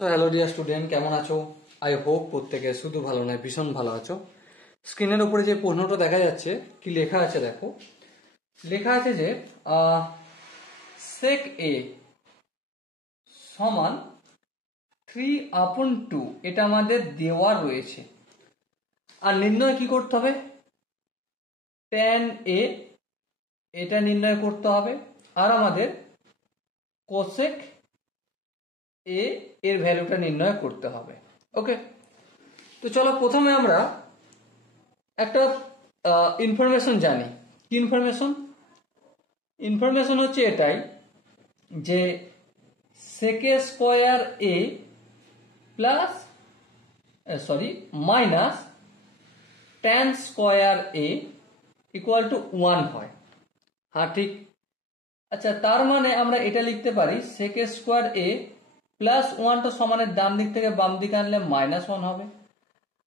তো hello dear student, কেমন আছো? আই হোপ প্রত্যেকে শুধু ভালো নয় ভীষণ ভালো আছো। স্ক্রিনের উপরে যে প্রশ্নটা দেখা যাচ্ছে কি লেখা আছে দেখো। লেখা আছে যে sec a সমান 3/2, এটা আমাদের দেওয়া রয়েছে। আর নির্ণয় কি করতে হবে? tan a এটা নির্ণয় করতে হবে, আর আমাদের cosec a এর ভ্যালুটা নির্ণয় করতে হবে। ওকে, তো চলো প্রথমে আমরা একটা ইনফরমেশন জানি। কি ইনফরমেশন হচ্ছে এটাই যে sec square a plus minus tan square a equal to 1 হয়। হ্যাঁ ঠিক। আচ্ছা, তার মানে আমরা এটা লিখতে পারি sec স্কোয়ার a প্লাস 1টা সমানের ডান দিক থেকে বাম দিকে আনলে -1 হবে,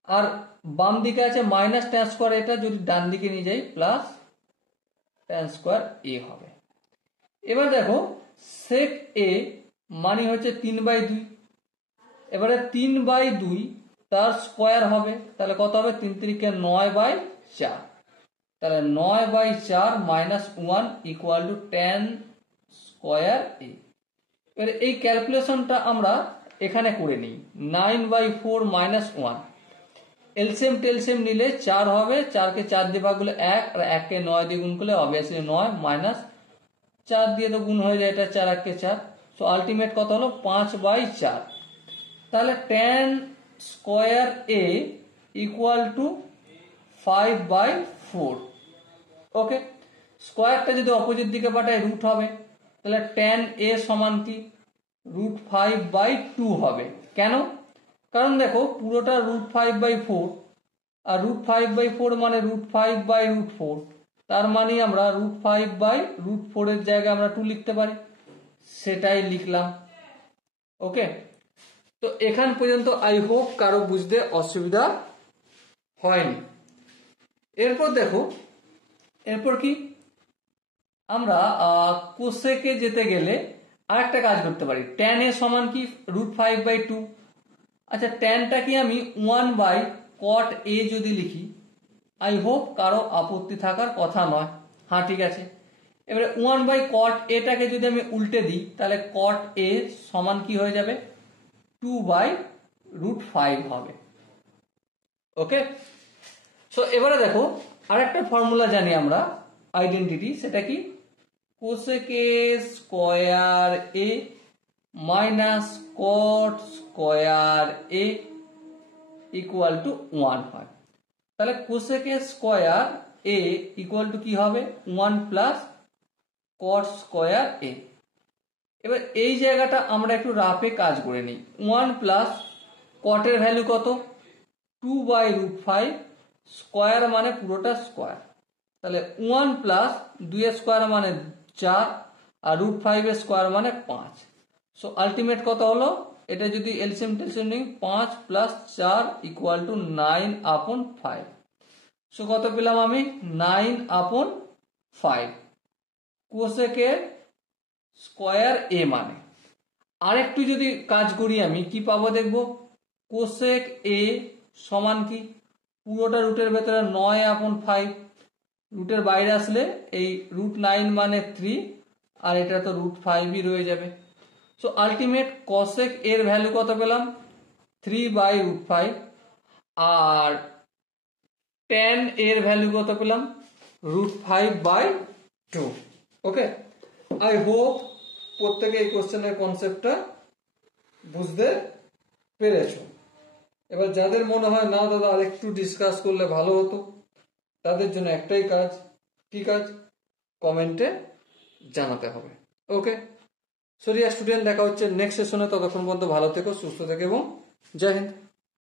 আর বাম দিকে আছে মাইনাস ট্যান স্কোয়ার, এটা যদি ডান দিকে নিয়ে যাই প্লাস ট্যান স্কোয়ার এ হবে। এবার দেখো sec a মানে হচ্ছে 3/2, এবারে 3/2 তার স্কোয়ার হবে, তাহলে কত হবে? 3 3 9/4, তাহলে 9/4 -1 ইকুয়াল টু ট্যান স্কোয়ার এ। এবারে এই ক্যালকুলেশনটা আমরা এখানে করে নিই। 9/4 -1, এলসিএম টেলসিএম নিলে 4 হবে, 4কে 4 দিয়ে ভাগ করলে 1, আর 1কে 9 দিয়ে গুণ করলে অবভিয়াসলি 9, মাইনাস 4 দিয়ে তো গুণ হয়ে যায়, এটা 4 1কে 4, সো আলটিমেট কত হলো? 5/4। তাহলে tan square a equal to 5/4। ওকে, স্কোয়ারটা যদি অপোজিট দিকে পাঠায় রুট হবে, তাহলে tan a সমান কি? √5/2 হবে। কেন? কারণ দেখো পুরোটা √5/4, আর √5/4 মানে √5/4, তার মানে আমরা √5/4 এর জায়গায় আমরা 2 লিখতে পারি, সেটাই লিখলাম। ওকে, তো এখান পর্যন্ত আই হোপ কারো বুঝতে অসুবিধা হয়নি। এরপর দেখো, এরপর কি আমরা কোসেকে যেতে গেলে আরেকটা কাজ করতে পারি। tan a সমান কি? √5/2। আচ্ছা, ট্যানটা কি আমি 1/cot a যদি লিখি, আই হোপ কারো আপত্তি থাকার কথা নয়। হ্যাঁ ঠিক আছে। এবারে 1/cot এটাকে যদি আমি উল্টে দিই, তাহলে cot a সমান কি হয়ে যাবে? 2/√5 হবে। ওকে, সো এবারে দেখো আরেকটা ফর্মুলা জানি আমরা, আইডেন্টিটি, সেটা কি? cosec a square a minus cot square a equal to 1 হয়। তাহলে cosec a square a equal to কি হবে? 1 প্লাস cot স্কোয়ার a। এবার এই জায়গাটা আমরা একটু রাফে কাজ করে নিই। 1 প্লাস cot এর ভ্যালু কত? 2/√5, স্কোয়ার মানে পুরোটা স্কোয়ার, তাহলে 1 প্লাস 2 এর স্কোয়ার মানে 4, আর √5 এর স্কোয়ার মানে 5। সো আলটিমেট কত হলো? এটা যদি এলসিএম টেলসিএম নিই, 5 প্লাস 4 ইকুয়াল টু 9/5। সো কত পেলাম আমি? 9/5 কোসেকের স্কোয়ার a মানে। আরেকটু যদি কাজ করি আমি কি পাবো দেখবো? কোসেক a সমান কি? পুরোটা রুটের ভেতরে 9/5, রুটের বাইরে আসলে এই √9 মানে 3, আর এটা তো √5ই রয়ে যাবে। সো আলটিমেট cosec এর ভ্যালু কত পেলাম? 3/√5, আর tan এর ভ্যালু কত পেলাম? √5/2। ওকে, আই হোপ প্রত্যেকে এই কোশ্চেনের কনসেপ্টটা বুঝতে পেরেছো। এবার যাদের মনে হয় না দাদা আরেকটু ডিসকাস করলে ভালো হতো, তাদের জন্য একটাই কাজ। কি কাজ? কমেন্টে জানাতে হবে। ওকে, সো ডিয়ার স্টুডেন্ট, দেখা হচ্ছে নেক্সট সেশনে। ততক্ষণ পর্যন্ত ভালো থেকো, সুস্থ থেকো এবং জয় হিন্দ।